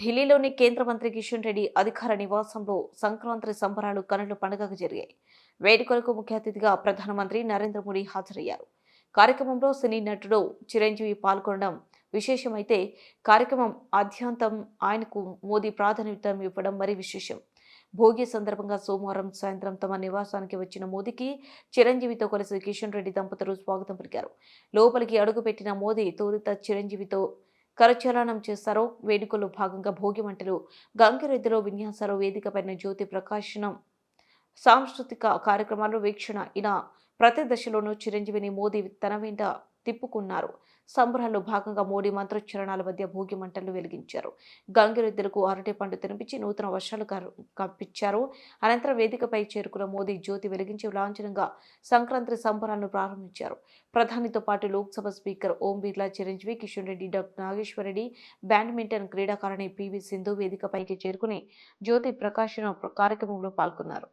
ఢిల్లీలోని కేంద్ర మంత్రి కిషన్ రెడ్డి అధికార నివాసంలో సంక్రాంతి సంబరాలు కనుల పండుగగా జరిగాయి. వేడుకలకు ముఖ్య అతిథిగా ప్రధానమంత్రి నరేంద్ర మోడీ హాజరయ్యారు. కార్యక్రమంలో సినీ నటుడు చిరంజీవి పాల్గొనడం విశేషమైతే కార్యక్రమం ఆద్యంతం ఆయనకు మోదీ ప్రాధాన్యత ఇవ్వడం మరీ విశేషం. భోగి సందర్భంగా సోమవారం సాయంత్రం తమ నివాసానికి వచ్చిన మోదీకి చిరంజీవితో కలిసి కిషన్ రెడ్డి దంపతులు స్వాగతం పలికారు. లోపలికి అడుగుపెట్టిన మోదీ తొలుత చిరంజీవితో కరచాలనం చేశారు. వేడుకల్లో భాగంగా భోగి మంటలు, గంగిరెద్దులో విన్యాసాలు, వేదికపైన జ్యోతి ప్రకాశనం, సాంస్కృతిక కార్యక్రమాలు వీక్షణ ఇలా ప్రతి దశలోనూ చిరంజీవిని మోదీ తన వెంట తిప్పుకున్నారు. సంబరాల్లో భాగంగా మోడీ మంత్రోచ్చరణాల మధ్య భోగి మంటలు వెలిగించారు. గంగిరెద్దులకు అరటి పండు తినిపించి నూతన వర్షాలు కప్పించారు. అనంతరం వేదికపై చేరుకున్న మోదీ జ్యోతి వెలిగించి లాంఛనంగా సంక్రాంతి సంబరాలను ప్రారంభించారు. ప్రధానితో పాటు Lok Sabha speaker Om Birla, Chiranjeevi, Kishan Reddy, doctor Nageswara Reddy, badminton క్రీడాకారిణి పివి సింధు వేదికపైకి చేరుకుని జ్యోతి ప్రకాశన కార్యక్రమంలో పాల్గొన్నారు.